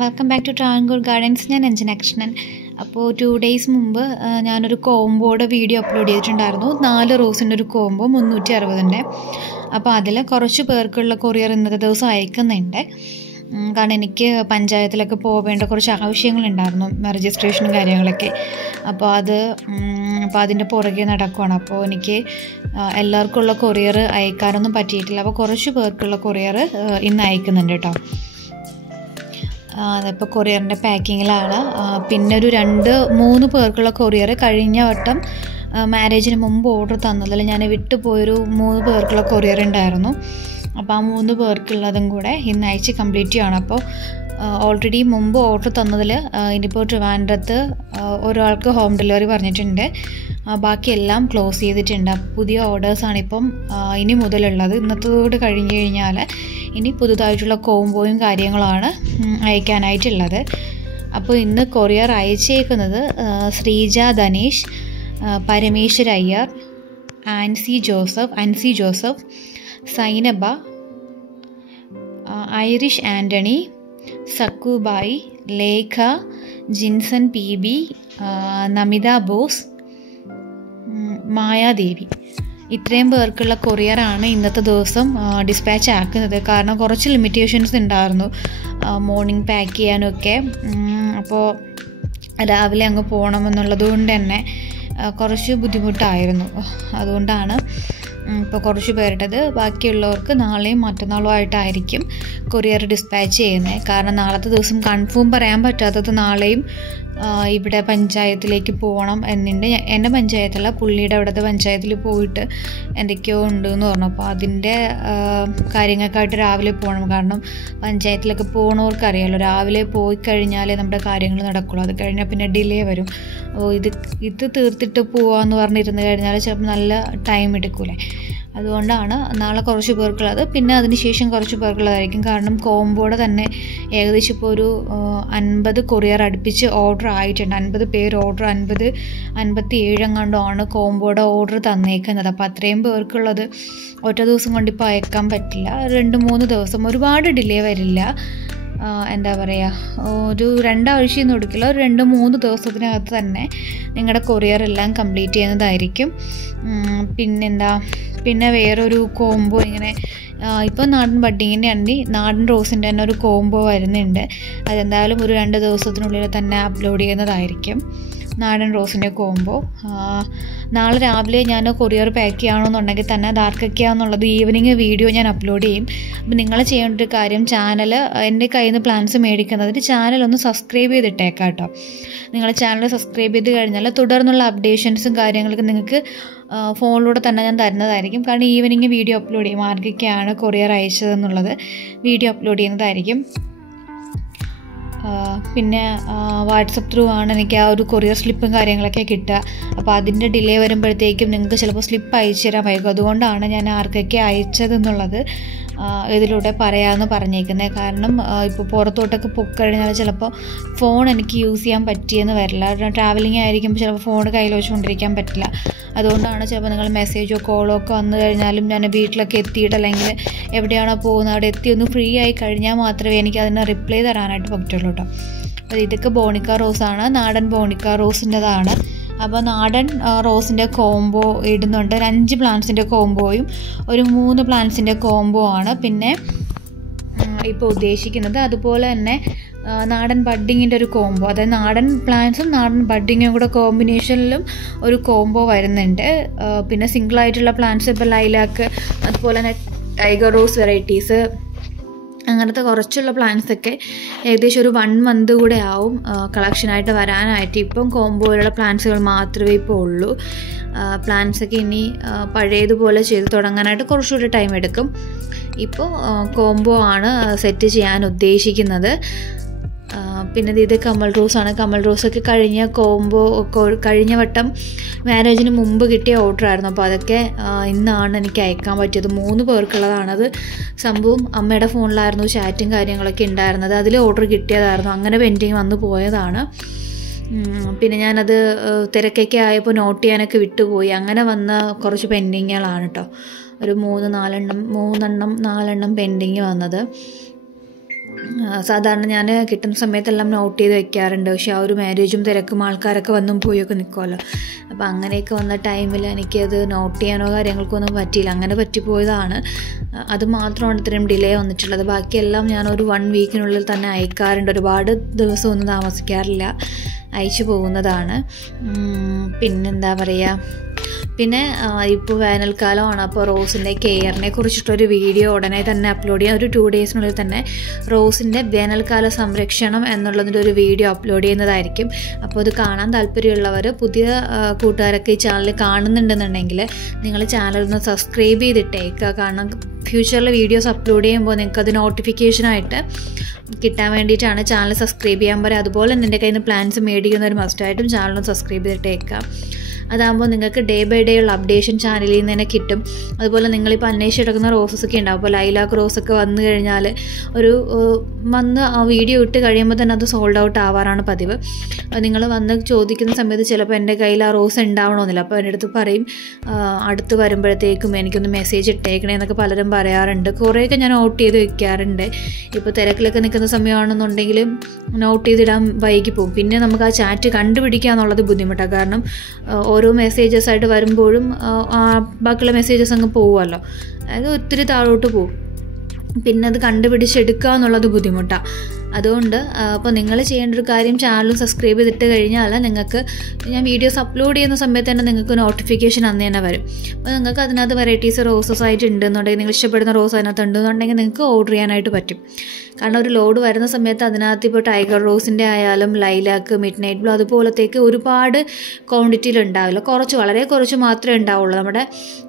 Welcome back to Travancore Gardens. ഞാൻ അഞ്ജന കൃഷ്ണൻ. അപ്പോൾ 2 days മുമ്പ് ഞാനൊരു കോംബോയുടെ വീഡിയോ അപ്ലോഡ് ചെയ്തിട്ടുണ്ടായിരുന്നു. 4 റോസിൻ്റെ ഒരു കോംബോ 360. അപ്പോൾ അതിൽ കുറച്ച് പേർക്കുള്ള കൊറിയർ ഇന്നത്തെ ദിവസം അയക്കുന്നുണ്ട്. കാരണം എനിക്ക് പഞ്ചായത്തിലൊക്കെ പോവേണ്ട കുറച്ച് ആവശ്യങ്ങളുണ്ടായിരുന്നു, രജിസ്ട്രേഷനും കാര്യങ്ങളൊക്കെ. അപ്പോൾ അതിൻ്റെ പുറകെ നടക്കുകയാണ്. അപ്പോൾ എനിക്ക് എല്ലാവർക്കുള്ള കൊറിയർ അയക്കാനൊന്നും പറ്റിയിട്ടില്ല. അപ്പോൾ കുറച്ച് പേർക്കുള്ള കൊറിയർ ഇന്ന് അയക്കുന്നുണ്ട് കേട്ടോ. അതിപ്പോൾ കൊറിയറിൻ്റെ പാക്കിങ്ങിലാണ്. പിന്നെ ഒരു 2-3 പേർക്കുള്ള കൊറിയർ കഴിഞ്ഞ വട്ടം മാരേജിന് മുമ്പ് ഓർഡർ തന്നതിൽ ഞാൻ വിട്ടുപോയൊരു 3 പേർക്കുള്ള കൊറിയർ ഉണ്ടായിരുന്നു. അപ്പോൾ ആ 3 പേർക്കുള്ളതും കൂടെ ഇന്ന് അയച്ച് കംപ്ലീറ്റ് ചെയ്യണം. അപ്പോൾ ഓൾറെഡി മുമ്പ് ഓർഡർ തന്നതിൽ ഇനിയിപ്പോൾ ട്രിവാൻഡ്രത്ത് ഒരാൾക്ക് ഹോം ഡെലിവറി പറഞ്ഞിട്ടുണ്ട്. ബാക്കിയെല്ലാം ക്ലോസ് ചെയ്തിട്ടുണ്ട്. പുതിയ ഓർഡേഴ്സാണിപ്പം ഇനി മുതലുള്ളത്. ഇന്നത്തോട് കഴിഞ്ഞ് കഴിഞ്ഞാൽ ഇനി പുതുതായിട്ടുള്ള കോംബോയും കാര്യങ്ങളാണ് അയക്കാനായിട്ടുള്ളത്. അപ്പോൾ ഇന്ന് കൊറിയർ അയച്ചേക്കുന്നത് Sreeja Dhanish, Parameshwar Iyer, Ancy Joseph, Sainaba, Irish Antony, Sakkubai, Lekha, Jinson PB, Namitha Bose, Mayadevi. ഇത്രയും പേർക്കുള്ള കൊറിയറാണ് ഇന്നത്തെ ദിവസം ഡിസ്പാച്ച് ആക്കുന്നത്. കാരണം കുറച്ച് ലിമിറ്റേഷൻസ് ഉണ്ടായിരുന്നു മോർണിംഗ് പാക്ക് ചെയ്യാനൊക്കെ. അപ്പോൾ രാവിലെ അങ്ങ് പോകണമെന്നുള്ളത് കൊണ്ട് തന്നെ കുറച്ച് ബുദ്ധിമുട്ടായിരുന്നു. അതുകൊണ്ടാണ് ഇപ്പോൾ കുറച്ച് പേരുടേത്. ബാക്കിയുള്ളവർക്ക് നാളെയും മറ്റന്നാളും ആയിട്ടായിരിക്കും കൊറിയർ ഡിസ്പാച്ച് ചെയ്യുന്നത്. കാരണം നാളത്തെ ദിവസം കൺഫേം പറയാൻ പറ്റാത്തത് നാളെയും ഇവിടെ പഞ്ചായത്തിലേക്ക് പോകണം എന്നുണ്ട്. എൻ്റെ പഞ്ചായത്തല്ല, പുള്ളിയുടെ അവിടുത്തെ പഞ്ചായത്തിൽ പോയിട്ട് എന്തൊക്കെയോ ഉണ്ടെന്ന് പറഞ്ഞു. അപ്പോൾ അതിൻ്റെ കാര്യങ്ങൾക്കായിട്ട് രാവിലെ പോകണം. കാരണം പഞ്ചായത്തിലൊക്കെ പോകുന്നവർക്കറിയാമല്ലോ, രാവിലെ പോയി കഴിഞ്ഞാലേ നമ്മുടെ കാര്യങ്ങൾ നടക്കുള്ളൂ. അത് കഴിഞ്ഞാൽ പിന്നെ ഡിലേ വരും. ഇത് തീർത്തിട്ട് പോവാമെന്ന് പറഞ്ഞിരുന്ന് കഴിഞ്ഞാൽ ചിലപ്പോൾ നല്ല ടൈം എടുക്കൂലേ. അതുകൊണ്ടാണ് നാളെ കുറച്ച് പേർക്കുള്ളത്. പിന്നെ അതിനുശേഷം കുറച്ച് പേർക്കുള്ളതായിരിക്കും. കാരണം കോംബോയുടെ തന്നെ ഏകദേശം ഇപ്പോൾ ഒരു 50 കൊറിയർ അടുപ്പിച്ച് ഓർഡർ ആയിട്ടുണ്ട്. 50 പേര് ഓർഡർ 57 എങ്ങാണ്ടാണ് കോംബോയുടെ ഓർഡർ തന്നേക്കുന്നത്. അപ്പോൾ അത്രയും പേർക്കുള്ളത് ഒറ്റ ദിവസം കൊണ്ടിപ്പോൾ അയക്കാൻ പറ്റില്ല. 2-3 ദിവസം, ഒരുപാട് ഡിലേ വരില്ല. എന്താ പറയുക, ഒരു 2 ആഴ്ചയൊന്നും എടുക്കില്ല. ഒരു 2-3 ദിവസത്തിനകത്ത് തന്നെ നിങ്ങളുടെ കൊറിയർ എല്ലാം കംപ്ലീറ്റ് ചെയ്യുന്നതായിരിക്കും. പിന്നെ വേറൊരു കോംബോ ഇങ്ങനെ ഇപ്പോൾ നാടൻ ബഡ്ഡിങ്ങിൻ്റെ നാടൻ റോസിൻ്റെ തന്നെ ഒരു കോംബോ വരുന്നുണ്ട്. അതെന്തായാലും ഒരു 2 ദിവസത്തിനുള്ളിൽ തന്നെ അപ്ലോഡ് ചെയ്യുന്നതായിരിക്കും. നാടൻ റോസിൻ്റെ കോംബോ നാളെ രാവിലെ ഞാൻ കൊറിയർ പാക്ക് ചെയ്യണമെന്നുണ്ടെങ്കിൽ തന്നെ അതാർക്കൊക്കെയാണെന്നുള്ളത് ഈവനിങ് വീഡിയോ ഞാൻ അപ്ലോഡ് ചെയ്യും. അപ്പോൾ നിങ്ങൾ ചെയ്യേണ്ട ഒരു കാര്യം, ചാനൽ എൻ്റെ കയ്യിൽ നിന്ന് പ്ലാൻസ് മേടിക്കുന്നതിന് ചാനലൊന്ന് സബ്സ്ക്രൈബ് ചെയ്തിട്ടേക്കാം കേട്ടോ. നിങ്ങൾ ചാനൽ സബ്സ്ക്രൈബ് ചെയ്ത് കഴിഞ്ഞാൽ തുടർന്നുള്ള അപ്ഡേഷൻസും കാര്യങ്ങളൊക്കെ നിങ്ങൾക്ക് ഫോണിലൂടെ തന്നെ ഞാൻ തരുന്നതായിരിക്കും. കാരണം ഈവനിങ് വീഡിയോ അപ്ലോഡ് ചെയ്യും, ആർക്കൊക്കെയാണ് കൊറിയർ അയച്ചതെന്നുള്ളത് വീഡിയോ അപ്ലോഡ് ചെയ്യുന്നതായിരിക്കും. പിന്നെ വാട്സപ്പ് ത്രൂ ആണ് എനിക്ക് ആ ഒരു കൊറിയർ സ്ലിപ്പും കാര്യങ്ങളൊക്കെ കിട്ടുക. അപ്പോൾ അതിൻ്റെ ഡിലേ വരുമ്പോഴത്തേക്കും നിങ്ങൾക്ക് ചിലപ്പോൾ സ്ലിപ്പ് അയച്ചു തരാൻ വൈകും. അതുകൊണ്ടാണ് ഞാൻ ആർക്കൊക്കെ അയച്ചതെന്നുള്ളത് ഇതിലൂടെ പറയാമെന്ന് പറഞ്ഞേക്കുന്നത്. കാരണം ഇപ്പോൾ പുറത്തോട്ടൊക്കെ പൊക്കഴിഞ്ഞാൽ ചിലപ്പോൾ ഫോൺ എനിക്ക് യൂസ് ചെയ്യാൻ പറ്റിയെന്ന് വരില്ല. ട്രാവലിംഗ് ആയിരിക്കുമ്പോൾ ചിലപ്പോൾ ഫോൺ കയ്യിൽ വെച്ചുകൊണ്ടിരിക്കാൻ പറ്റില്ല. അതുകൊണ്ടാണ് ചിലപ്പോൾ നിങ്ങൾ മെസ്സേജോ കോളോ ഒക്കെ വന്നു കഴിഞ്ഞാലും ഞാൻ വീട്ടിലൊക്കെ എത്തിയിട്ട്, അല്ലെങ്കിൽ എവിടെയാണോ പോകുന്നത് അവിടെ എത്തി ഒന്ന് ഫ്രീ ആയി കഴിഞ്ഞാൽ മാത്രമേ എനിക്ക് അതിന് റിപ്ലൈ തരാനായിട്ട് പറ്റുള്ളൂ കേട്ടോ. അപ്പോൾ ഇതൊക്കെ ബോണിക്ക റോസാണ്, നാടൻ ബോണിക്ക റോസിൻ്റെതാണ്. അപ്പോൾ നാടൻ റോസിൻ്റെ കോംബോ ഇടുന്നുണ്ട്. 5 പ്ലാന്റ്സിൻ്റെ കോംബോയും ഒരു 3 പ്ലാന്റ്സിൻ്റെ കോംബോ ആണ് പിന്നെ ഇപ്പോൾ ഉദ്ദേശിക്കുന്നത്. അതുപോലെ തന്നെ നാടൻ ബഡ്ഡിങ്ങിൻ്റെ ഒരു കോംബോ, അതായത് നാടൻ പ്ലാന്റ്സും നാടൻ ബഡ്ഡിങ്ങും കൂടെ കോമ്പിനേഷനിലും ഒരു കോംബോ വരുന്നുണ്ട്. പിന്നെ സിംഗിളായിട്ടുള്ള പ്ലാന്റ്സ് ഇപ്പോൾ ലൈലാക്ക്, അതുപോലെ തന്നെ ടൈഗർ റോസ് വെറൈറ്റീസ്, അങ്ങനത്തെ കുറച്ചുള്ള പ്ലാന്റ്സൊക്കെ ഏകദേശം ഒരു 1 മന്ത് കൂടെ ആവും കളക്ഷനായിട്ട് വരാനായിട്ട്. ഇപ്പം കോംബോയിലുള്ള പ്ലാന്റ്സുകൾ മാത്രമേ ഇപ്പോൾ ഉള്ളൂ. പ്ലാന്റ്സൊക്കെ ഇനി പഴയതുപോലെ ചെയ്ത് തുടങ്ങാനായിട്ട് കുറച്ചുകൂടി ടൈം എടുക്കും. ഇപ്പോൾ കോംബോ ആണ് സെറ്റ് ചെയ്യാൻ ഉദ്ദേശിക്കുന്നത്. പിന്നെ ഇത് കമൽ റോസാണ്. കമൽ റോസൊക്കെ കഴിഞ്ഞ വട്ടം മാരേജിന് മുമ്പ് കിട്ടിയ ഓർഡർ ആയിരുന്നു. അപ്പോൾ അതൊക്കെ ഇന്നാണ് എനിക്ക് അയക്കാൻ പറ്റിയത്. 3 പേർക്കുള്ളതാണത്. സംഭവം അമ്മയുടെ ഫോണിലായിരുന്നു ചാറ്റും കാര്യങ്ങളൊക്കെ ഉണ്ടായിരുന്നത്. അതിൽ ഓർഡർ കിട്ടിയതായിരുന്നു. അങ്ങനെ പെൻഡിങ് വന്ന് പോയതാണ്. പിന്നെ ഞാനത് തിരക്കൊക്കെ ആയപ്പോൾ നോട്ട് ചെയ്യാനൊക്കെ വിട്ടുപോയി. അങ്ങനെ വന്ന കുറച്ച് പെൻഡിങ്ങുകളാണ് കേട്ടോ. ഒരു 3-4 എണ്ണം പെൻഡിങ് വന്നത്. സാധാരണ ഞാൻ കിട്ടുന്ന സമയത്തെല്ലാം നോട്ട് ചെയ്ത് വെക്കാറുണ്ട്. പക്ഷെ ആ ഒരു മാരേജും തിരക്കും ആൾക്കാരൊക്കെ വന്നും പോയൊക്കെ നിൽക്കുമല്ലോ. അപ്പോൾ അങ്ങനെയൊക്കെ വന്ന ടൈമിൽ എനിക്കത് നോട്ട് ചെയ്യാനോ കാര്യങ്ങൾക്കൊന്നും പറ്റിയില്ല. അങ്ങനെ പറ്റിപ്പോയതാണ്. അത് മാത്രമാണ് ഇത്രയും ഡിലേ വന്നിട്ടുള്ളത്. ബാക്കിയെല്ലാം ഞാനൊരു 1 വീക്കിനുള്ളിൽ തന്നെ അയക്കാറുണ്ട്. ഒരുപാട് ദിവസമൊന്നും താമസിക്കാറില്ല, അയച്ചു പോകുന്നതാണ്. പിന്നെന്താ പറയുക, പിന്നെ ഇപ്പോൾ വേനൽക്കാലമാണ്. അപ്പോൾ റോസിൻ്റെ കെയറിനെ കുറിച്ചിട്ടൊരു വീഡിയോ ഉടനെ തന്നെ അപ്ലോഡ് ചെയ്യാം. ഒരു 2 ഡേയ്സിനുള്ളിൽ തന്നെ റോസിൻ്റെ വേനൽക്കാല സംരക്ഷണം എന്നുള്ളതിൻ്റെ ഒരു വീഡിയോ അപ്ലോഡ് ചെയ്യുന്നതായിരിക്കും. അപ്പോൾ ഇത് കാണാൻ താല്പര്യമുള്ളവർ, പുതിയ കൂട്ടുകാരൊക്കെ ഈ ചാനൽ കാണുന്നുണ്ടെന്നുണ്ടെങ്കിൽ നിങ്ങൾ ചാനലൊന്ന് സബ്സ്ക്രൈബ് ചെയ്തിട്ടേക്കുക. കാരണം ഫ്യൂച്ചറിൽ വീഡിയോസ് അപ്ലോഡ് ചെയ്യുമ്പോൾ നിങ്ങൾക്കത് നോട്ടിഫിക്കേഷനായിട്ട് കിട്ടാൻ വേണ്ടിയിട്ടാണ് ചാനൽ സബ്സ്ക്രൈബ് ചെയ്യാൻ പറയുക. അതുപോലെ തന്നെ എൻ്റെ കയ്യിൽ നിന്ന് പ്ലാൻസ് മേടിക്കുന്നവർ മസ്റ്റായിട്ടും ചാനലൊന്ന് സബ്സ്ക്രൈബ് ചെയ്തിട്ടേക്കാം. അതാകുമ്പോൾ നിങ്ങൾക്ക് ഡേ ബൈ ഡേ ഉള്ള അപ്ഡേഷൻ ചാനലിൽ നിന്ന് തന്നെ കിട്ടും. അതുപോലെ നിങ്ങളിപ്പോൾ അന്വേഷിച്ചെടുക്കുന്ന റോസസൊക്കെ ഉണ്ടാവും. അപ്പോൾ ലൈലാക്ക് റോസൊക്കെ വന്നു കഴിഞ്ഞാൽ വന്ന് ആ വീഡിയോ ഇട്ട് കഴിയുമ്പോൾ തന്നെ അത് സോൾഡ് ഔട്ട് ആവാറാണ് പതിവ്. നിങ്ങൾ വന്ന് ചോദിക്കുന്ന സമയത്ത് ചിലപ്പോൾ എൻ്റെ കയ്യിൽ ആ റോസ് ഉണ്ടാവണമെന്നില്ല. അപ്പോൾ എൻ്റെ അടുത്ത് പറയും അടുത്ത് വരുമ്പോഴത്തേക്കും എനിക്കൊന്ന് മെസ്സേജ് ഇട്ടേക്കണേ എന്നൊക്കെ പലരും പറയാറുണ്ട്. കുറേയൊക്കെ ഞാൻ നോട്ട് ചെയ്ത് വെക്കാറുണ്ട്. ഇപ്പോൾ തിരക്കിലൊക്കെ നിൽക്കുന്ന സമയമാണെന്നുണ്ടെങ്കിൽ നോട്ട് ചെയ്തിടാൻ വൈകി പോകും. പിന്നെ നമുക്ക് ആ ചാറ്റ് കണ്ടുപിടിക്കുക എന്നുള്ളത് ബുദ്ധിമുട്ടാണ്. കാരണം ഓരോ മെസ്സേജസ് ആയിട്ട് വരുമ്പോഴും ബാക്കിയുള്ള മെസ്സേജസ് അങ്ങ് പോകുമല്ലോ. അതായത് ഒത്തിരി താഴോട്ട് പോകും. പിന്നെ അത് കണ്ടുപിടിച്ചെടുക്കുക എന്നുള്ളത് ബുദ്ധിമുട്ടാണ്. അതുകൊണ്ട് അപ്പോൾ നിങ്ങൾ ചെയ്യേണ്ട ഒരു കാര്യം, ചാനൽ സബ്സ്ക്രൈബ് ചെയ്തിട്ട് കഴിഞ്ഞാൽ നിങ്ങൾക്ക് ഞാൻ വീഡിയോസ് അപ്ലോഡ് ചെയ്യുന്ന സമയത്ത് തന്നെ നിങ്ങൾക്ക് നോട്ടിഫിക്കേഷൻ അന്ന് തന്നെ വരും. അപ്പോൾ നിങ്ങൾക്ക് അതിനകത്ത് വെറൈറ്റീസ് റോസസ് ആയിട്ട് ഉണ്ടെന്നുണ്ടെങ്കിൽ, നിങ്ങൾ ഇഷ്ടപ്പെടുന്ന റോസ് അതിനകത്ത് ഉണ്ടെന്നുണ്ടെങ്കിൽ നിങ്ങൾക്ക് ഓർഡർ ചെയ്യാനായിട്ട് പറ്റും. കാരണം ഒരു ലോഡ് വരുന്ന സമയത്ത് അതിനകത്ത് ഇപ്പോൾ ടൈഗർ റോസിൻ്റെ ആയാലും ലൈലാക്ക്, മിഡ് നൈറ്റ് ബ്ലൂ അതുപോലത്തേക്ക് ഒരുപാട് ക്വാണ്ടിറ്റിയിൽ ഉണ്ടാവില്ല. വളരെ കുറച്ച് മാത്രമേ ഉണ്ടാവുള്ളൂ. നമ്മുടെ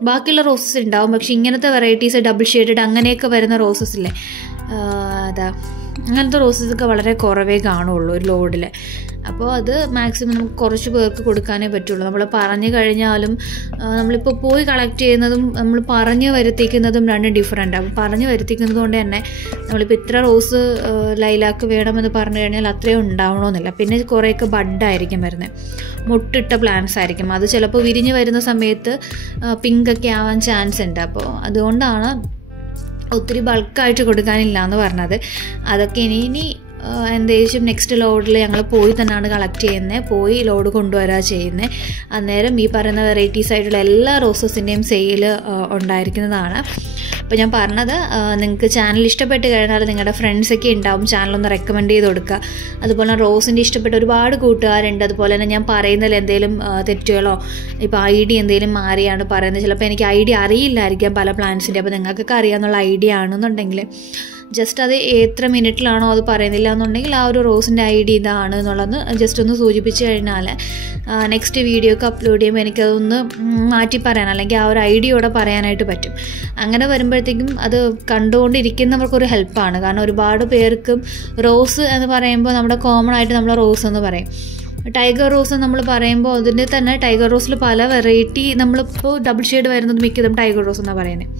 ബാക്കിയുള്ള റോസസ് ഉണ്ടാവും. പക്ഷേ ഇങ്ങനത്തെ വെറൈറ്റീസ് ഡബിൾ ഷെയ്ഡഡ് അങ്ങനെയൊക്കെ വരുന്ന റോസസ് ഇല്ലേ, അങ്ങനത്തെ റോസസൊക്കെ വളരെ കുറവേ കാണുള്ളൂ ഒരു ലോഡിൽ. അപ്പോൾ അത് മാക്സിമം നമുക്ക് കുറച്ച് പേർക്ക് കൊടുക്കാനേ പറ്റുള്ളൂ. നമ്മൾ പറഞ്ഞു കഴിഞ്ഞാലും നമ്മളിപ്പോൾ പോയി കളക്ട് ചെയ്യുന്നതും നമ്മൾ പറഞ്ഞു വരുത്തിക്കുന്നതും രണ്ടും ഡിഫറെൻ്റ്. അപ്പോൾ പറഞ്ഞു വരുത്തിക്കുന്നത് കൊണ്ട് തന്നെ നമ്മളിപ്പോൾ ഇത്ര റോസ് ലൈലാക്ക് വേണമെന്ന് പറഞ്ഞു കഴിഞ്ഞാൽ അത്രയും ഉണ്ടാവണമെന്നില്ല. പിന്നെ കുറേയൊക്കെ ബഡായിരിക്കും വരുന്നത്, മുട്ടിട്ട പ്ലാന്റ്സ് ആയിരിക്കും. അത് ചിലപ്പോൾ വിരിഞ്ഞ് വരുന്ന സമയത്ത് പിങ്കൊക്കെ ആവാൻ ചാൻസ് ഉണ്ട്. അപ്പോൾ അതുകൊണ്ടാണ് ഒത്തിരി ബൾക്കായിട്ട് കൊടുക്കാനില്ല എന്ന് പറഞ്ഞത്. അതൊക്കെ ഇനി എന്തായാലും നെക്സ്റ്റ് ലോഡിൽ ഞങ്ങൾ പോയി തന്നെയാണ് കളക്ട് ചെയ്യുന്നത്, പോയി ലോഡ് കൊണ്ടുവരിക ചെയ്യുന്നത്. അന്നേരം ഈ പറയുന്ന വെറൈറ്റീസ് ആയിട്ടുള്ള എല്ലാ റോസസിൻ്റെയും സെയിൽ ഉണ്ടായിരിക്കുന്നതാണ്. അപ്പോൾ ഞാൻ പറഞ്ഞത്, നിങ്ങൾക്ക് ചാനൽ ഇഷ്ടപ്പെട്ട് കഴിഞ്ഞാൽ നിങ്ങളുടെ ഫ്രണ്ട്സൊക്കെ ഉണ്ടാവും, ചാനലൊന്ന് റെക്കമെൻഡ് ചെയ്ത് കൊടുക്കുക. അതുപോലെ റോസിൻ്റെ ഇഷ്ടപ്പെട്ട ഒരുപാട് കൂട്ടുകാരുണ്ട്. അതുപോലെ തന്നെ ഞാൻ പറയുന്നതിൽ എന്തെങ്കിലും തെറ്റുകളോ ഇപ്പോൾ ഐഡിയ എന്തെങ്കിലും മാറിയാണ് പറയുന്നത്. ചിലപ്പോൾ എനിക്ക് ഐഡിയ അറിയില്ലായിരിക്കാം പല പ്ലാൻസിൻ്റെ. അപ്പോൾ നിങ്ങൾക്കൊക്കെ അറിയാമെന്നുള്ള ഐഡിയ ആണെന്നുണ്ടെങ്കിൽ ജസ്റ്റ് അത് എത്ര മിനിറ്റിലാണോ അത് പറയുന്നില്ല എന്നുണ്ടെങ്കിൽ ആ ഒരു റോസിൻ്റെ ഐഡിയ ഇതാണ് എന്നുള്ളത് ജസ്റ്റ് ഒന്ന് സൂചിപ്പിച്ച് കഴിഞ്ഞാൽ നെക്സ്റ്റ് വീഡിയോ ഒക്കെ അപ്ലോഡ് ചെയ്യുമ്പോൾ എനിക്കതൊന്ന് മാറ്റി പറയാൻ, അല്ലെങ്കിൽ ആ ഒരു ഐഡിയോടെ പറയാനായിട്ട് പറ്റും. അങ്ങനെ വരുമ്പോഴത്തേക്കും അത് കണ്ടുകൊണ്ടിരിക്കുന്നവർക്കൊരു ഹെൽപ്പാണ്. കാരണം ഒരുപാട് പേർക്കും റോസ് എന്ന് പറയുമ്പോൾ നമ്മുടെ കോമൺ ആയിട്ട് നമ്മൾ റോസ് എന്ന് പറയും. ടൈഗർ റോസ് നമ്മൾ പറയുമ്പോൾ അതിൻ്റെ തന്നെ ടൈഗർ റോസിൽ പല വെറൈറ്റി, നമ്മളിപ്പോൾ ഡബിൾ ഷെയ്ഡ് വരുന്നത് മിക്കതും ടൈഗർ റോസ് എന്നാണ് പറയുന്നത്.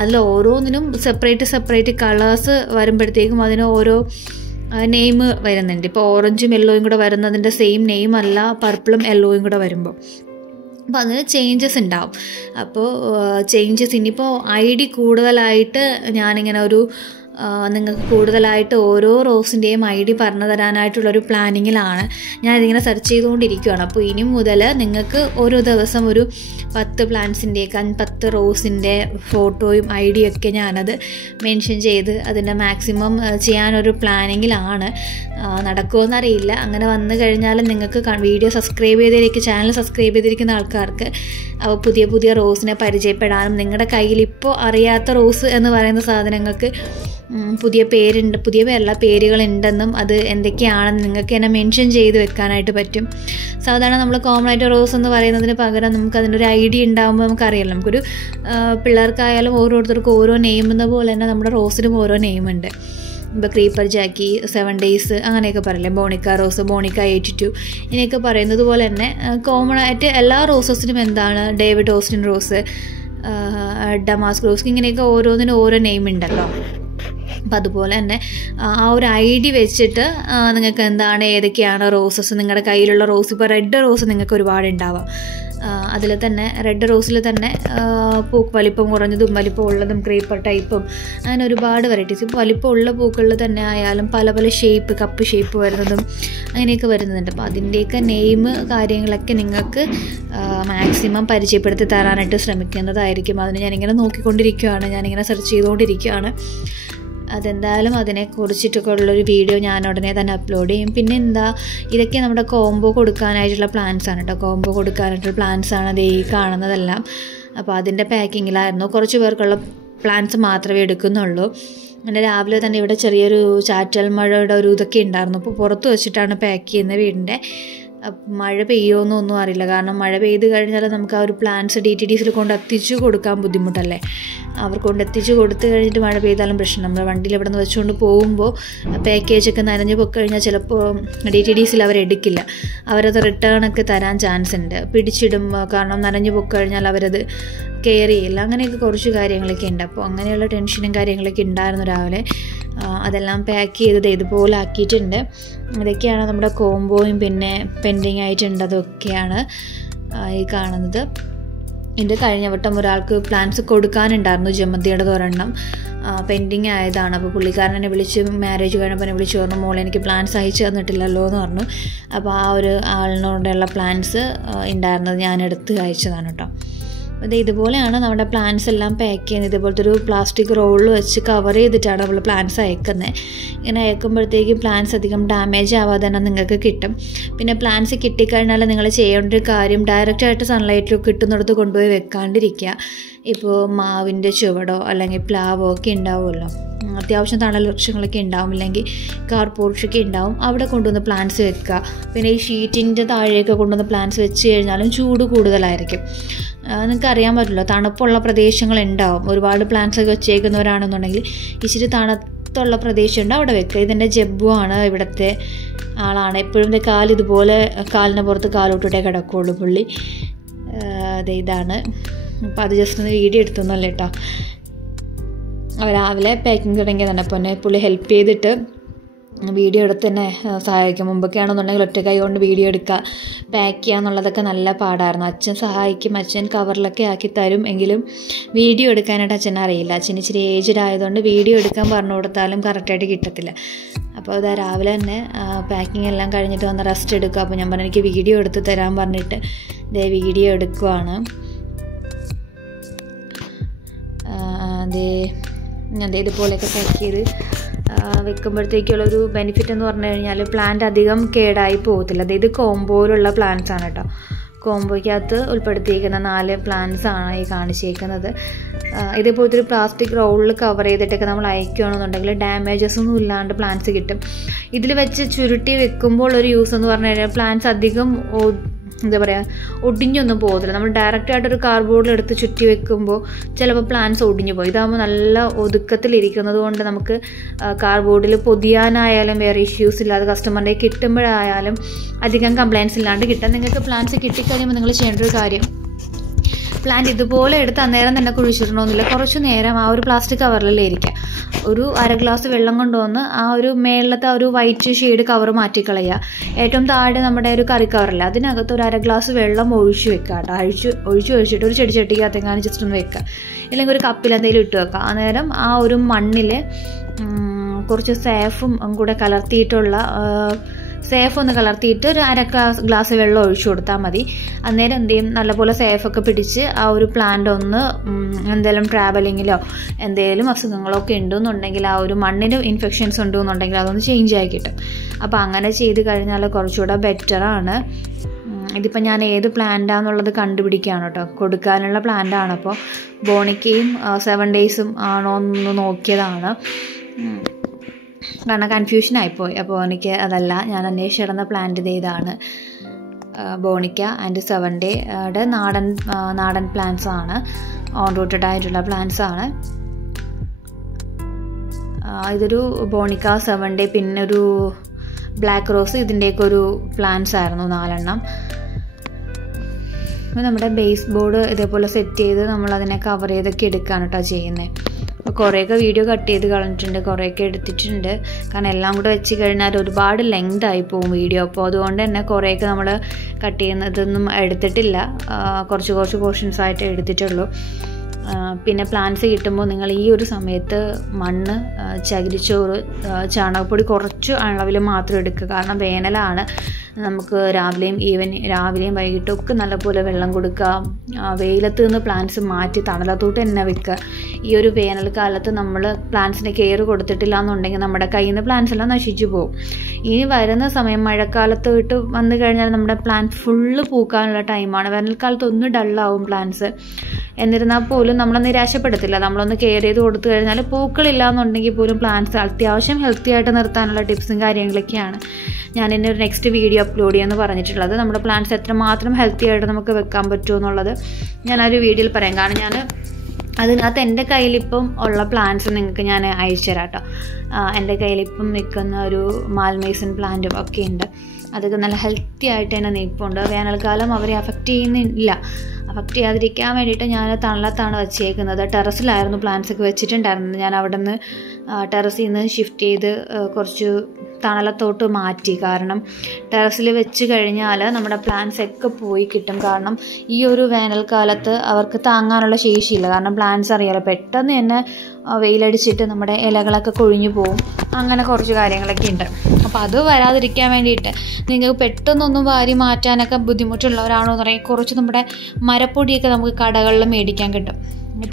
അതിൽ ഓരോന്നിനും സെപ്പറേറ്റ് കളേഴ്സ് വരുമ്പോഴത്തേക്കും അതിന് ഓരോ നെയിം വരുന്നുണ്ട്. ഇപ്പോൾ ഓറഞ്ചും യെല്ലോയും കൂടെ വരുന്നതിൻ്റെ സെയിം നെയിം അല്ല പർപ്പിളും യെല്ലോയും കൂടെ വരുമ്പോൾ. അപ്പോൾ അതിന് ചേഞ്ചസ് ഉണ്ടാവും. അപ്പോൾ ചേഞ്ചസ് ഇനിയിപ്പോൾ ഐഡി കൂടുതലായിട്ട് ഞാനിങ്ങനെ നിങ്ങൾക്ക് കൂടുതലായിട്ട് ഓരോ റോസിൻ്റെയും ഐഡി പറഞ്ഞു തരാനായിട്ടുള്ളൊരു പ്ലാനിങ്ങിലാണ് ഞാനിതിങ്ങനെ സെർച്ച് ചെയ്തുകൊണ്ടിരിക്കുകയാണ്. അപ്പോൾ ഇനി മുതൽ നിങ്ങൾക്ക് ഓരോ ദിവസം ഒരു 10 പ്ലാന്റ്സിൻ്റെയൊക്കെ 10 റോസിൻ്റെ ഫോട്ടോയും ഐഡിയൊക്കെ ഞാനത് മെൻഷൻ ചെയ്ത് അതിൻ്റെ മാക്സിമം ചെയ്യാനൊരു പ്ലാനിങ്ങിലാണ്. നടക്കുമെന്നറിയില്ല. അങ്ങനെ വന്നു കഴിഞ്ഞാൽ നിങ്ങൾക്ക് വീഡിയോ ചാനൽ സബ്സ്ക്രൈബ് ചെയ്തിരിക്കുന്ന ആൾക്കാർക്ക് പുതിയ റോസിനെ പരിചയപ്പെടാനും, നിങ്ങളുടെ കയ്യിൽ ഇപ്പോൾ അറിയാത്ത റോസ് എന്ന് പറയുന്ന സാധനങ്ങൾക്ക് പുതിയ പേരുകളുണ്ടെന്നും അത് എന്തൊക്കെയാണെന്ന് നിങ്ങൾക്ക് തന്നെ മെൻഷൻ ചെയ്ത് വെക്കാനായിട്ട് പറ്റും. സാധാരണ നമ്മൾ കോമൺ ആയിട്ട് റോസ് എന്ന് പറയുന്നതിന് പകരം നമുക്ക് അതിൻ്റെ ഒരു ഐഡിയ ഉണ്ടാകുമ്പോൾ നമുക്കറിയാമല്ലോ. നമുക്കൊരു പിള്ളേർക്കായാലും ഓരോരുത്തർക്കും ഓരോ നെയിം എന്ന പോലെ തന്നെ നമ്മുടെ റോസിനും ഓരോ നെയിമുണ്ട്. ഇപ്പോൾ ക്രീപ്പർ ജാക്കി, 7 ഡേയ്സ് അങ്ങനെയൊക്കെ പറയില്ലേ, ബോണിക്ക റോസ്, ബോണിക്ക 82 ഇങ്ങനെയൊക്കെ പറയുന്നത് പോലെ തന്നെ കോമൺ ആയിട്ട് എല്ലാ റോസസിനും എന്താണ് David Austin rose, damask rose, ഇങ്ങനെയൊക്കെ ഓരോന്നിനും ഓരോ നെയിം ഉണ്ടല്ലോ. അപ്പം അതുപോലെ തന്നെ ആ ഒരു ഐഡിയ വെച്ചിട്ട് നിങ്ങൾക്ക് എന്താണ് ഏതൊക്കെയാണ് റോസസ് നിങ്ങളുടെ കയ്യിലുള്ള റോസ്. ഇപ്പോൾ റെഡ് റോസ് നിങ്ങൾക്ക് ഒരുപാട് ഉണ്ടാവാം. അതിൽ തന്നെ റെഡ് റോസിൽ തന്നെ വലിപ്പം കുറഞ്ഞതും വലിപ്പം ഉള്ളതും ക്രീപ്പർ ടൈപ്പും അങ്ങനെ ഒരുപാട് വെറൈറ്റീസ്. ഇപ്പോൾ വലിപ്പമുള്ള പൂക്കളിൽ തന്നെ ആയാലും പല പല ഷേപ്പ്, കപ്പ് ഷേപ്പ് വരുന്നതും അങ്ങനെയൊക്കെ വരുന്നുണ്ട്. അപ്പോൾ അതിൻ്റെയൊക്കെ നെയിം കാര്യങ്ങളൊക്കെ നിങ്ങൾക്ക് മാക്സിമം പരിചയപ്പെടുത്തി തരാനായിട്ട് ശ്രമിക്കുന്നതായിരിക്കും. അതിന് ഞാനിങ്ങനെ നോക്കിക്കൊണ്ടിരിക്കുകയാണ്, ഞാനിങ്ങനെ സെർച്ച് ചെയ്തുകൊണ്ടിരിക്കുകയാണ്. അതെന്തായാലും അതിനെക്കുറിച്ചിട്ടൊക്കെ ഉള്ളൊരു വീഡിയോ ഞാൻ ഉടനെ തന്നെ അപ്ലോഡ് ചെയ്യും. പിന്നെ ഇതൊക്കെ നമ്മുടെ കോംബോ കൊടുക്കാനായിട്ടുള്ള പ്ലാൻസാണ് കേട്ടോ. കോംബോ കൊടുക്കാനായിട്ടുള്ള പ്ലാൻസാണ് അത് ഈ കാണുന്നതെല്ലാം. അപ്പോൾ അതിൻ്റെ പാക്കിങ്ങിലായിരുന്നു. കുറച്ച് പേർക്കുള്ള പ്ലാൻസ് മാത്രമേ എടുക്കുന്നുള്ളൂ. അങ്ങനെ രാവിലെ തന്നെ ഇവിടെ ചെറിയൊരു ചാറ്റൽ മഴയുടെ ഒരു ഇതൊക്കെ ഉണ്ടായിരുന്നു. അപ്പോൾ പുറത്ത് വെച്ചിട്ടാണ് പാക്ക് ചെയ്യുന്നത് വീടിൻ്റെ. മഴ പെയ്യുമെന്നൊന്നും അറിയില്ല. കാരണം മഴ പെയ്ത് കഴിഞ്ഞാൽ നമുക്ക് ആ ഒരു പ്ലാൻസ് DTDCയിൽ കൊണ്ട് എത്തിച്ചു കൊടുക്കാൻ ബുദ്ധിമുട്ടല്ലേ. അവർ കൊണ്ട് എത്തിച്ച് കൊടുത്തു കഴിഞ്ഞിട്ട് മഴ പെയ്താലും പ്രശ്നം. നമ്മൾ വണ്ടിയിൽ ഇവിടെ നിന്ന് വെച്ചുകൊണ്ട് പോകുമ്പോൾ പാക്കേജൊക്കെ നനഞ്ഞ് പോയിക്കഴിഞ്ഞാൽ ചിലപ്പോൾ DTDCയിൽ അവരെടുക്കില്ല. അവരത് റിട്ടേണൊക്കെ തരാൻ ചാൻസ് ഉണ്ട്, പിടിച്ചിടും. കാരണം നനഞ്ഞ് പോയിക്കഴിഞ്ഞാൽ അവരത് കെയർ ചെയ്യില്ല. അങ്ങനെയൊക്കെ കുറച്ച് കാര്യങ്ങളൊക്കെ ഉണ്ട്. അപ്പോൾ അങ്ങനെയുള്ള ടെൻഷനും കാര്യങ്ങളൊക്കെ ഉണ്ടായിരുന്നു രാവിലെ. അതെല്ലാം പാക്ക് ചെയ്തത് ഇതുപോലെ ആക്കിയിട്ടുണ്ട്. ഇതൊക്കെയാണ് നമ്മുടെ കോംബോയും പിന്നെ പെൻഡിങ് ആയിട്ടുണ്ട്. അതൊക്കെയാണ് ഈ കാണുന്നത്. ഇത് കഴിഞ്ഞ വട്ടം ഒരാൾക്ക് പ്ലാൻസ് കൊടുക്കാനുണ്ടായിരുന്നു, ജമന്തിയുടെ ഒരെണ്ണം പെൻഡിങ് ആയതാണ്. അപ്പോൾ പുള്ളിക്കാരൻ എന്നെ വിളിച്ച് മാരേജ് കഴിഞ്ഞപ്പോൾ എന്നെ വിളിച്ച് പറഞ്ഞു, മോളെ എനിക്ക് പ്ലാൻസ് അയച്ചു തന്നിട്ടില്ലല്ലോ എന്ന് പറഞ്ഞു. അപ്പോൾ ആ ഒരു ആളിനോടുള്ള പ്ലാൻസ് ഉണ്ടായിരുന്നത് ഞാൻ എടുത്ത് അയച്ചതാണ് കേട്ടോ. അത് ഇതുപോലെയാണ് നമ്മുടെ പ്ലാൻസ് എല്ലാം പാക്ക് ചെയ്യുന്നത്. ഇതുപോലത്തെ ഒരു പ്ലാസ്റ്റിക് റോളിൽ വെച്ച് കവർ ചെയ്തിട്ടാണ് നമ്മൾ പ്ലാൻസ് അയക്കുന്നത്. ഇങ്ങനെ അയക്കുമ്പോഴത്തേക്കും പ്ലാൻസ് അധികം ഡാമേജ് ആവാതെ തന്നെ നിങ്ങൾക്ക് കിട്ടും. പിന്നെ പ്ലാൻസ് കിട്ടിക്കഴിഞ്ഞാൽ നിങ്ങൾ ചെയ്യേണ്ട ഒരു കാര്യം ഡയറക്റ്റായിട്ട് സൺലൈറ്റിൽ കിട്ടുന്നിടത്ത് കൊണ്ടുപോയി വെക്കാണ്ടിരിക്കുക. ഇപ്പോൾ മാവിൻ്റെ ചുവടോ അല്ലെങ്കിൽ പ്ലാവോ ഒക്കെ ഉണ്ടാവുമല്ലോ, അത്യാവശ്യം തണൽ വൃക്ഷങ്ങളൊക്കെ ഉണ്ടാവും, ഇല്ലെങ്കിൽ കാർ പോർച്ചൊക്കെ ഉണ്ടാവും, അവിടെ കൊണ്ടുവന്ന് പ്ലാൻസ് വെക്കുക. പിന്നെ ഈ ഷീറ്റിൻ്റെ താഴെയൊക്കെ കൊണ്ടുവന്ന് പ്ലാൻസ് വെച്ച് കഴിഞ്ഞാലും ചൂട് കൂടുതലായിരിക്കും. നിങ്ങൾക്ക് അറിയാൻ പറ്റില്ല, തണുപ്പുള്ള പ്രദേശങ്ങളുണ്ടാവും. ഒരുപാട് പ്ലാന്റ്സ് ഒക്കെ വെച്ചേക്കുന്നവരാണെന്നുണ്ടെങ്കിൽ ഇച്ചിരി തണുത്തുള്ള പ്രദേശമുണ്ട്, അവിടെ വെക്കുക. ഇതിൻ്റെ ജബ്ബു ആണ് ഇവിടുത്തെ ആളാണ്. എപ്പോഴും ഇതുപോലെ കാലിന് പുറത്ത് കാലോട്ടിട്ടേ കിടക്കുകയുള്ളൂ പുള്ളി. അതെ ഇതാണ്. അപ്പോൾ അത് ജസ്റ്റ് ഒന്ന് വീഡിയോ എടുത്തൊന്നല്ലേ കേട്ടോ. രാവിലെ പാക്കിങ് തുടങ്ങിയതാണ്. അപ്പോൾ എന്നെ പുള്ളി ഹെൽപ്പ് ചെയ്തിട്ട് വീഡിയോ എടുത്ത് തന്നെ സഹായിക്കും. മുമ്പൊക്കെ ആണെന്നുണ്ടെങ്കിൽ ഒറ്റ കൈ കൊണ്ട് വീഡിയോ എടുക്കുക, പാക്ക് ചെയ്യുക എന്നുള്ളതൊക്കെ നല്ല പാടായിരുന്നു. അച്ഛൻ സഹായിക്കും, അച്ഛൻ കവറിലൊക്കെ ആക്കി തരും. എങ്കിലും വീഡിയോ എടുക്കാനായിട്ട് അച്ഛൻ അറിയില്ല. അച്ഛൻ ഇച്ചിരി ഏജ്ഡ് ആയതുകൊണ്ട് വീഡിയോ എടുക്കാൻ പറഞ്ഞു കൊടുത്താലും കറക്റ്റായിട്ട് കിട്ടത്തില്ല. അപ്പോൾ അത് രാവിലെ തന്നെ പാക്കിംഗ് എല്ലാം കഴിഞ്ഞിട്ട് വന്ന് റെസ്റ്റ് എടുക്കുക. അപ്പോൾ ഞാൻ പറഞ്ഞു എനിക്ക് വീഡിയോ എടുത്ത് തരാൻ പറഞ്ഞിട്ട് വീഡിയോ എടുക്കുവാണ്. ഇതുപോലെയൊക്കെ പാക്ക് ചെയ്ത് വെക്കുമ്പോഴത്തേക്കുള്ളൊരു ബെനിഫിറ്റ് എന്ന് പറഞ്ഞു കഴിഞ്ഞാൽ പ്ലാന്റ് അധികം കേടായി പോകത്തില്ല. അതായത് കോംബോയിലുള്ള പ്ലാന്റ്സ് ആണ് കേട്ടോ. കോംബോയ്ക്കകത്ത് ഉൾപ്പെടുത്തിയിരിക്കുന്ന 4 പ്ലാന്റ്സ് ആണ് ഈ കാണിച്ചേക്കുന്നത്. ഇതേപോലത്തെ ഒരു പ്ലാസ്റ്റിക് റോളിൽ കവർ ചെയ്തിട്ടൊക്കെ നമ്മൾ അയക്കുകയാണെന്നുണ്ടെങ്കിൽ ഡാമേജസ് ഒന്നും ഇല്ലാണ്ട് പ്ലാന്റ്സ് കിട്ടും. ഇതിൽ വെച്ച് ചുരുട്ടി വെക്കുമ്പോൾ ഒരു യൂസ് എന്ന് പറഞ്ഞു കഴിഞ്ഞാൽ പ്ലാന്റ്സ് അധികം എന്താ പറയുക ഒടിഞ്ഞൊന്നും പോകത്തില്ല. നമ്മൾ ഡയറക്റ്റായിട്ടൊരു കാർഡ്ബോർഡിൽ എടുത്ത് ചുറ്റി വെക്കുമ്പോൾ ചിലപ്പോൾ പ്ലാന്റ്സ് ഒടിഞ്ഞു പോകും. ഇതാകുമ്പോൾ നല്ല ഒതുക്കത്തിലിരിക്കുന്നത് കൊണ്ട് നമുക്ക് കാർഡ്ബോർഡിൽ പൊതിയാനായാലും വേറെ ഇഷ്യൂസ് ഇല്ലാതെ കസ്റ്റമറിൻ്റെ കിട്ടുമ്പോഴായാലും അധികം കംപ്ലയിൻസ് ഇല്ലാണ്ട് കിട്ടാൻ. നിങ്ങൾക്ക് പ്ലാന്റ്സ് കിട്ടിക്കഴിയുമ്പോൾ നിങ്ങൾ ചെയ്യേണ്ട ഒരു കാര്യം, പ്ലാന്റ് ഇതുപോലെ എടുത്ത് അന്നേരം തന്നെ കുഴിച്ചിടണമെന്നില്ല. കുറച്ച് നേരം ആ ഒരു പ്ലാസ്റ്റിക് കവറിലല്ലേ ഇരിക്കുക. ഒരു 1/2 ഗ്ലാസ് വെള്ളം കൊണ്ടുവന്ന് ആ ഒരു മേളിലത്തെ ആ ഒരു വൈറ്റ് ഷെയ്ഡ് കവർ മാറ്റിക്കളയുക. ഏറ്റവും താഴെ നമ്മുടെ ഒരു കറി കവറില്ല, അതിനകത്ത് ഒരു 1/2 ഗ്ലാസ് വെള്ളം ഒഴിച്ച് വെക്കുക കേട്ടോ. ഒഴിച്ച് വെച്ചിട്ട് ഒരു ചെടിച്ചട്ടിക്കകത്തെങ്ങാനും ജസ്റ്റ് ഒന്ന് വെക്കുക, ഇല്ലെങ്കിൽ ഒരു കപ്പിൽ എന്തെങ്കിലും ഇട്ട് വെക്കുക. അന്നേരം ആ ഒരു മണ്ണിൽ കുറച്ച് സേഫും കൂടെ കലർത്തിയിട്ടുള്ള സേഫ് കലർത്തിയിട്ട് ഒരു 1/2 ഗ്ലാസ് വെള്ളം ഒഴിച്ചു കൊടുത്താൽ മതി. അന്നേരം എന്ത് ചെയ്യും, നല്ലപോലെ സേഫൊക്കെ പിടിച്ച് ആ ഒരു പ്ലാന്റ് ഒന്ന് എന്തെങ്കിലും ട്രാവലിങ്ങിലോ എന്തെങ്കിലും അസുഖങ്ങളോ ഒക്കെ ഉണ്ടെന്നുണ്ടെങ്കിൽ ആ ഒരു മണ്ണിന് ഇൻഫെക്ഷൻസ് ഉണ്ടെന്നുണ്ടെങ്കിൽ അതൊന്ന് ചേഞ്ച് ആയി കിട്ടും. അപ്പോൾ അങ്ങനെ ചെയ്ത് കഴിഞ്ഞാൽ കുറച്ചുകൂടെ ബെറ്ററാണ്. ഇതിപ്പോൾ ഞാൻ ഏത് പ്ലാന്റാണെന്നുള്ളത് കണ്ടുപിടിക്കുകയാണ് കേട്ടോ. കൊടുക്കാനുള്ള പ്ലാന്റാണ്. അപ്പോൾ ബോണിക്കയും 7 ഡേയ്സും ആണോ എന്ന് നോക്കിയതാണ്. കാരണം കൺഫ്യൂഷനായിപ്പോയി. അപ്പോൾ എനിക്ക് അതല്ല, ഞാൻ അന്വേഷിച്ചിടുന്ന പ്ലാന്റ് ഇതാണ്. ബോണിക്ക ആൻഡ് 7 ഡേയുടെ നാടൻ പ്ലാന്റ്സ് ആണ്, ഓൺ റൂട്ടഡ് ആയിട്ടുള്ള പ്ലാന്റ്സ് ആണ്. ഇതൊരു ബോണിക്ക 7 ഡേ, പിന്നെ ഒരു ബ്ലാക്ക് റോസ്, ഇതിൻ്റെയൊക്കെ ഒരു പ്ലാന്റ്സ് ആയിരുന്നു 4 എണ്ണം. അപ്പോൾ നമ്മുടെ ബേസ് ബോർഡ് ഇതേപോലെ സെറ്റ് ചെയ്ത് നമ്മളതിനെ കവർ ചെയ്തൊക്കെ എടുക്കുകയാണ് കേട്ടോ ചെയ്യുന്നത്. അപ്പോൾ കുറേയൊക്കെ വീഡിയോ കട്ട് ചെയ്ത് കളഞ്ഞിട്ടുണ്ട്, കുറേയൊക്കെ എടുത്തിട്ടുണ്ട്. കാരണം എല്ലാം കൂടെ വെച്ച് കഴിഞ്ഞാൽ ഒരുപാട് ലെങ്ത് ആയി പോകും വീഡിയോ. അപ്പോൾ അതുകൊണ്ട് തന്നെ കുറേയൊക്കെ നമ്മൾ കട്ട് ചെയ്യുന്നതൊന്നും എടുത്തിട്ടില്ല, കുറച്ച് പോർഷൻസ് ആയിട്ട് എടുത്തിട്ടുള്ളൂ. പിന്നെ പ്ലാന്റ്സ് കിട്ടുമ്പോൾ നിങ്ങൾ ഈ ഒരു സമയത്ത് മണ്ണ്, ചകിരിച്ചോറ്, ചാണകപ്പൊടി കുറച്ച് അളവിൽ മാത്രം എടുക്കുക. കാരണം വേനലാണ്, നമുക്ക് രാവിലെയും വൈകിട്ടും ഒക്കെ നല്ലപോലെ വെള്ളം കൊടുക്കുക. വെയിലത്ത് നിന്ന് പ്ലാന്റ്സ് മാറ്റി തണലത്തോട്ട് തന്നെ വെക്കുക. ഈ ഒരു വേനൽക്കാലത്ത് നമ്മൾ പ്ലാന്റ്സിന് കെയർ കൊടുത്തിട്ടില്ല എന്നുണ്ടെങ്കിൽ നമ്മുടെ കയ്യിൽ നിന്ന് പ്ലാന്റ്സ് എല്ലാം നശിച്ചു പോകും. ഇനി വരുന്ന സമയം മഴക്കാലത്തോട്ട് വന്നു കഴിഞ്ഞാൽ നമ്മുടെ പ്ലാന്റ്സ് ഫുള്ള് പൂക്കാനുള്ള ടൈമാണ്. വേനൽക്കാലത്ത് ഒന്ന് ഡള്ളാവും പ്ലാന്റ്സ്. എന്നിരുന്നാൽ പോലും നമ്മളെ നിരാശപ്പെടുത്തില്ല. നമ്മളൊന്ന് കെയർ ചെയ്ത് കൊടുത്തു കഴിഞ്ഞാൽ പൂക്കളില്ല എന്നുണ്ടെങ്കിൽ പോലും പ്ലാന്റ്സ് അത്യാവശ്യം ഹെൽത്തി ആയിട്ട് നിർത്താനുള്ള ടിപ്സും കാര്യങ്ങളൊക്കെയാണ് ഞാൻ എൻ്റെ ഒരു നെക്സ്റ്റ് വീഡിയോ അപ്ലോഡ് ചെയ്യാമെന്ന് പറഞ്ഞിട്ടുള്ളത്. നമ്മുടെ പ്ലാന്റ്സ് എത്രമാത്രം ഹെൽത്തി ആയിട്ട് നമുക്ക് വെക്കാൻ പറ്റുമോ എന്നുള്ളത് ഞാനൊരു വീഡിയോയിൽ പറയാം. കാരണം ഞാൻ അതിനകത്ത് എൻ്റെ കയ്യിലിപ്പം ഉള്ള പ്ലാന്റ്സ് നിങ്ങൾക്ക് ഞാൻ അയച്ചു തരാം കേട്ടോ. എൻ്റെ കയ്യിലിപ്പം നിൽക്കുന്ന ഒരു മാൽമേസൺ പ്ലാന്റും ഒക്കെ ഉണ്ട്. അതൊക്കെ നല്ല ഹെൽത്തി ആയിട്ട് തന്നെ നിൽപ്പുണ്ട്. വേനൽക്കാലം അവരെ അഫക്റ്റ് ചെയ്യാതിരിക്കാൻ വേണ്ടിയിട്ട് ഞാൻ തണലത്താണ് വെച്ചേക്കുന്നത്. ടെറസിലായിരുന്നു പ്ലാന്റ്സ് ഒക്കെ വെച്ചിട്ടുണ്ടായിരുന്നത്. ഞാൻ അവിടെ നിന്ന് ടെറസിൽ നിന്ന് ഷിഫ്റ്റ് ചെയ്ത് കുറച്ച് തണലത്തോട്ട് മാറ്റി. കാരണം ടെറസിൽ വെച്ച് കഴിഞ്ഞാൽ നമ്മുടെ പ്ലാന്റ്സ് ഒക്കെ പോയി കിട്ടും. കാരണം ഈ ഒരു വേനൽക്കാലത്ത് അവർക്ക് താങ്ങാനുള്ള ശേഷിയില്ല. കാരണം പ്ലാന്റ്സ് അറിയാലോ, പെട്ടെന്ന് തന്നെ വെയിലടിച്ചിട്ട് നമ്മുടെ ഇലകളൊക്കെ കൊഴിഞ്ഞു പോകും. അങ്ങനെ കുറച്ച് കാര്യങ്ങളൊക്കെ ഉണ്ട്. അപ്പോൾ അത് വരാതിരിക്കാൻ വേണ്ടിയിട്ട് നിങ്ങൾക്ക് പെട്ടെന്നൊന്നും വാരി മാറ്റാനൊക്കെ ബുദ്ധിമുട്ടുള്ളവരാണോ എന്ന് പറയാം, കുറച്ച് നമ്മുടെ മരപ്പൊടിയൊക്കെ നമുക്ക് കടകളിൽ മേടിക്കാൻ കിട്ടും.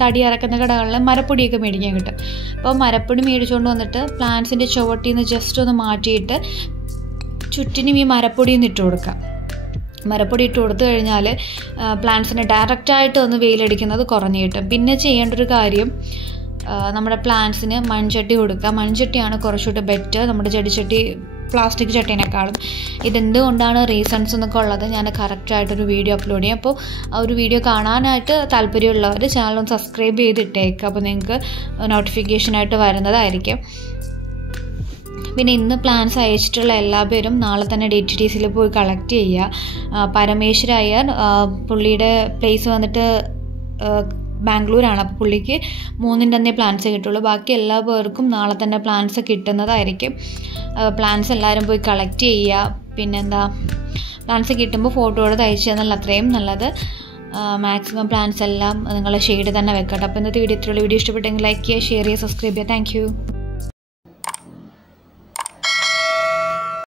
തടി ഇറക്കുന്ന കടകളിൽ മരപ്പൊടിയൊക്കെ മേടിക്കാൻ കിട്ടും. അപ്പോൾ മരപ്പൊടി മേടിച്ചുകൊണ്ട് വന്നിട്ട് പ്ലാന്റ്സിൻ്റെ ചുവട്ടിൽ നിന്ന് ജസ്റ്റ് ഒന്ന് മാറ്റിയിട്ട് ചുറ്റിനും ഈ മരപ്പൊടി ഒന്ന് ഇട്ട് കൊടുക്കാം. മരപ്പൊടി ഇട്ട് കൊടുത്തു കഴിഞ്ഞാൽ പ്ലാന്റ്സിന് ഡയറക്റ്റായിട്ട് ഒന്ന് വെയിലടിക്കുന്നത് കുറഞ്ഞു കിട്ടും. പിന്നെ ചെയ്യേണ്ട ഒരു കാര്യം, നമ്മുടെ പ്ലാന്റ്സിന് മൺചട്ടി കൊടുക്കുക. മൺചട്ടിയാണ് കുറച്ചുകൂടി ബെറ്റർ നമ്മുടെ ചെടിച്ചട്ടി, പ്ലാസ്റ്റിക് ചട്ടീനേക്കാളും. ഇതെന്തുകൊണ്ടാണ് റീസൺസ് എന്നൊക്കെ ഉള്ളത് ഞാൻ കറക്റ്റായിട്ടൊരു വീഡിയോ അപ്ലോഡ് ചെയ്യാം. അപ്പോൾ ആ ഒരു വീഡിയോ കാണാനായിട്ട് താല്പര്യമുള്ളവർ ചാനൽ ഒന്ന് സബ്സ്ക്രൈബ് ചെയ്തിട്ടേക്കുക. അപ്പോൾ നിങ്ങൾക്ക് നോട്ടിഫിക്കേഷനായിട്ട് വരുന്നതായിരിക്കും. പിന്നെ ഇന്ന് പ്ലാന്റ്സ് അയച്ചിട്ടുള്ള എല്ലാ പേരും നാളെ തന്നെ DTTCയിൽ പോയി കളക്ട് ചെയ്യുക. പരമേശ്വര അയ്യർ, പുള്ളിയുടെ പ്ലേസ് വന്നിട്ട് ബാംഗ്ലൂരാണ്. അപ്പോൾ പുള്ളിക്ക് 3-ൻ്റെ അന്നേ പ്ലാന്റ്സ് കിട്ടുള്ളൂ. ബാക്കി എല്ലാ പേർക്കും നാളെ തന്നെ പ്ലാന്റ്സ് കിട്ടുന്നതായിരിക്കും. പ്ലാന്റ്സ് എല്ലാവരും പോയി കളക്ട് ചെയ്യുക. പിന്നെന്താ, പ്ലാന്റ്സ് കിട്ടുമ്പോൾ ഫോട്ടോയോട് അയച്ചു തന്നാൽ അത്രയും നല്ലത്. മാക്സിമം പ്ലാന്റ്സ് എല്ലാം നിങ്ങളെ ഷെയ്ഡ് തന്നെ വെക്കട്ടെ. അപ്പോൾ ഇന്നത്തെ വീഡിയോ ഇത്രയുള്ള. വീഡിയോ ഇഷ്ടപ്പെട്ടെങ്കിൽ ലൈക്ക് ചെയ്യുക, ഷെയർ ചെയ്യുക, സബ്സ്ക്രൈബ് ചെയ്യുക. താങ്ക്